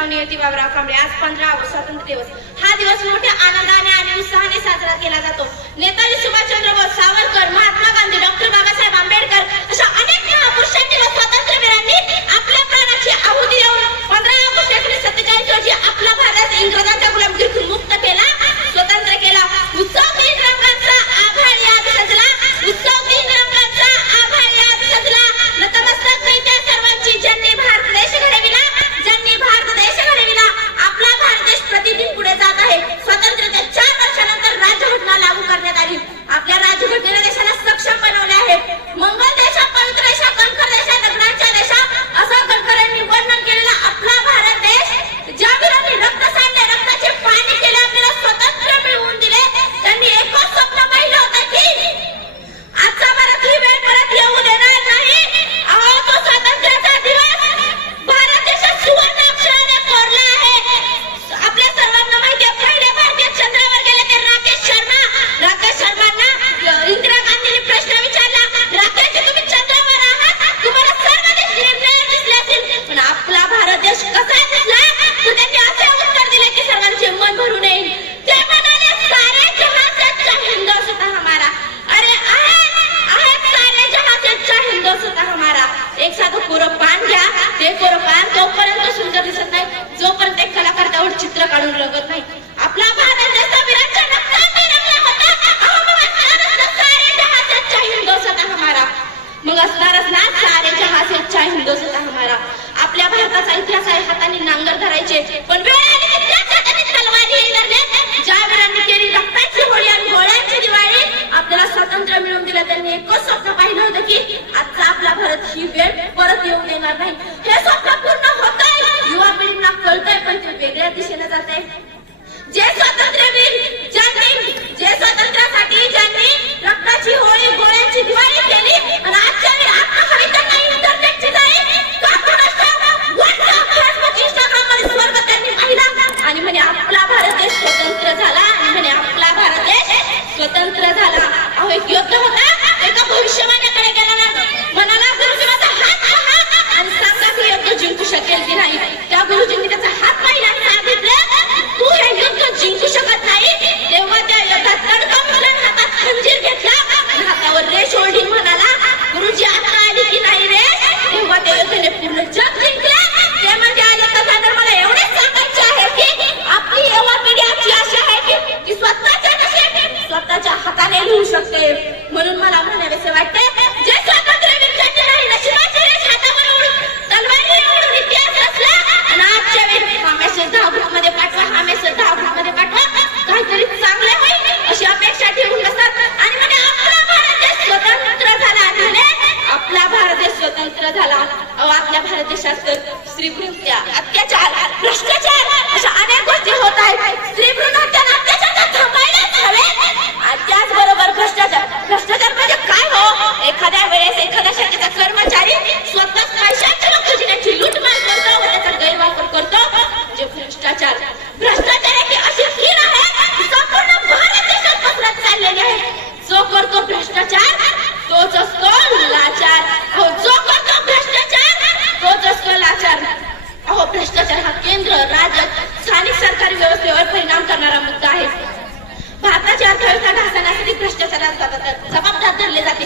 लावणी होती बाबराव कांबळे. आज पंधरा ऑगस्ट स्वातंत्र्य दिवस. हा दिवस मोठ्या आनंदाने आणि उत्साहाने साजरा केला जातो. नेताजी सुभाषचंद्र बोस सावरकर महात्मा गांधी डॉक्टर ते परोपकार तोपर्यंत सुंदर दिसत नाही जोपर्यंत एक कलाकार त्यावर चित्र काढून रंगत नाही. आपला भारत हमारा. मग असणारच ना सारे जहाज अच्छा हिंदोसत हमारा. आपल्या भारताचा इतिहास आहे हाताने नांगर धरायचे. पण वेळ যাতে যে नाही लिहू शकते. म्हणून मला म्हणावेसे वाटते जे दहा पाठवा काहीतरी अशी अपेक्षा झाला आपला भारत स्वतंत्र झाला. अहो आपल्या भारत देशात श्रीकृत्या अत्याचार भ्रष्टाचार भ्रष्टाचार हा केंद्र राज्यात स्थानिक सरकारी व्यवस्थेवर परिणाम करणारा मुद्दा आहे. भारताची अर्थव्यवस्था ढासण्यासाठी भ्रष्टाचारात जबाबदार धरले जाते.